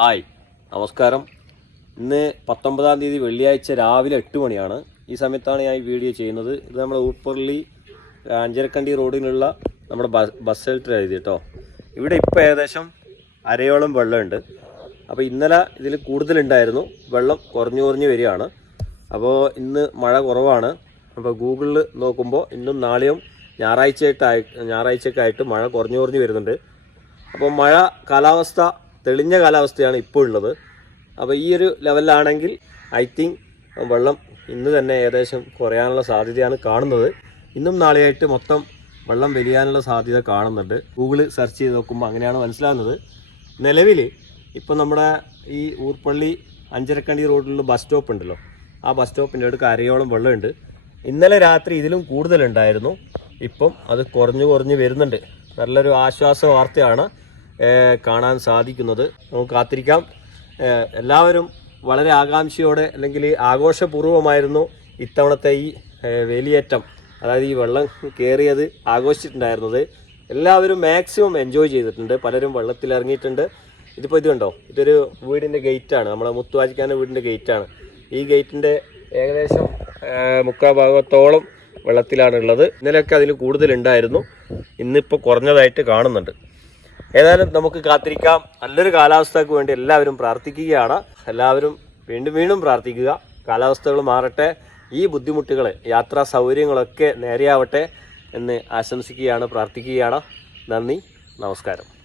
Hi നമസ്കാരം. ഇന്ന് പത്തൊമ്പതാം തീയതി വെള്ളിയാഴ്ച രാവിലെ എട്ട് മണിയാണ്. ഈ സമയത്താണ് ഞാൻ ഈ വീഡിയോ ചെയ്യുന്നത്. ഇത് നമ്മുടെ ഊപ്പള്ളി അഞ്ചരക്കണ്ടി റോഡിലുള്ള നമ്മുടെ ബസ് ബസ് ഷെൽട്ടർ എഴുതി കേട്ടോ. ഇവിടെ ഇപ്പോൾ ഏകദേശം അരയോളം വെള്ളമുണ്ട്. അപ്പോൾ ഇന്നലെ ഇതിൽ കൂടുതലുണ്ടായിരുന്നു. വെള്ളം കുറഞ്ഞു കുറഞ്ഞു വരികയാണ്. അപ്പോൾ ഇന്ന് മഴ കുറവാണ്. അപ്പോൾ ഗൂഗിളിൽ നോക്കുമ്പോൾ ഇന്നും നാളെയും ഞായറാഴ്ചയായിട്ടായി ഞായറാഴ്ചയൊക്കെ ആയിട്ട് മഴ കുറഞ്ഞു കുറഞ്ഞു വരുന്നുണ്ട്. അപ്പോൾ മഴ കാലാവസ്ഥ തെളിഞ്ഞ കാലാവസ്ഥയാണ് ഇപ്പോൾ ഉള്ളത് അപ്പോൾ ഈ ഒരു ലെവലിലാണെങ്കിൽ ഐ തിങ്ക് വെള്ളം ഇന്ന് തന്നെ ഏകദേശം കുറയാനുള്ള സാധ്യതയാണ് കാണുന്നത്. ഇന്നും നാളെയായിട്ട് മൊത്തം വെള്ളം വലിയാനുള്ള സാധ്യത കാണുന്നുണ്ട്. ഗൂഗിൾ സെർച്ച് ചെയ്ത് നോക്കുമ്പോൾ അങ്ങനെയാണ് മനസ്സിലാകുന്നത്. നിലവിൽ ഇപ്പോൾ നമ്മുടെ ഈ ഊർപ്പള്ളി അഞ്ചരക്കണ്ടി റോഡിലുള്ള ബസ് സ്റ്റോപ്പ് ഉണ്ടല്ലോ. ആ ബസ് സ്റ്റോപ്പിന്റെ അടുത്ത് അരയോളം വെള്ളമുണ്ട്. ഇന്നലെ രാത്രി ഇതിലും കൂടുതലുണ്ടായിരുന്നു. ഇപ്പം അത് കുറഞ്ഞു കുറഞ്ഞു വരുന്നുണ്ട്. നല്ലൊരു ആശ്വാസ വാർത്തയാണ്. കാണാൻ സാധിക്കുന്നത്. നമുക്ക് കാത്തിരിക്കാം. എല്ലാവരും വളരെ ആകാംക്ഷയോടെ അല്ലെങ്കിൽ ആഘോഷപൂർവമായിരുന്നു ഇത്തവണത്തെ ഈ വേലിയേറ്റം. അതായത് ഈ വെള്ളം കയറിയത് ആഘോഷിച്ചിട്ടുണ്ടായിരുന്നത്. എല്ലാവരും മാക്സിമം എൻജോയ് ചെയ്തിട്ടുണ്ട്. പലരും വെള്ളത്തിൽ ഇറങ്ങിയിട്ടുണ്ട്. ഇതിപ്പോൾ ഇതുണ്ടോ ഇതൊരു വീടിന്റെ ഗേറ്റാണ്. നമ്മളെ മുത്തുവാജിക്കാന്റെ വീടിന്റെ ഗേറ്റാണ്. ഈ ഗേറ്റിന്റെ ഏകദേശം മുക്കാ ഭാഗത്തോളം വെള്ളത്തിലാണുള്ളത്. ഇന്നലെയൊക്കെ അതിൽ കൂടുതലുണ്ടായിരുന്നു. ഇന്നിപ്പോൾ കുറഞ്ഞതായിട്ട് കാണുന്നുണ്ട്. ഏതായാലും നമുക്ക് കാത്തിരിക്കാം. നല്ലൊരു കാലാവസ്ഥക്ക് വേണ്ടി എല്ലാവരും പ്രാർത്ഥിക്കുകയാണ്. എല്ലാവരും വീണ്ടും വീണ്ടും പ്രാർത്ഥിക്കുക. കാലാവസ്ഥകൾ മാറട്ടെ. ഈ ബുദ്ധിമുട്ടുകൾ യാത്രാ സൗകര്യങ്ങളൊക്കെ നേരെയാവട്ടെ എന്ന് ആശംസിക്കുകയാണ് പ്രാർത്ഥിക്കുകയാണ്. നന്ദി. നമസ്കാരം.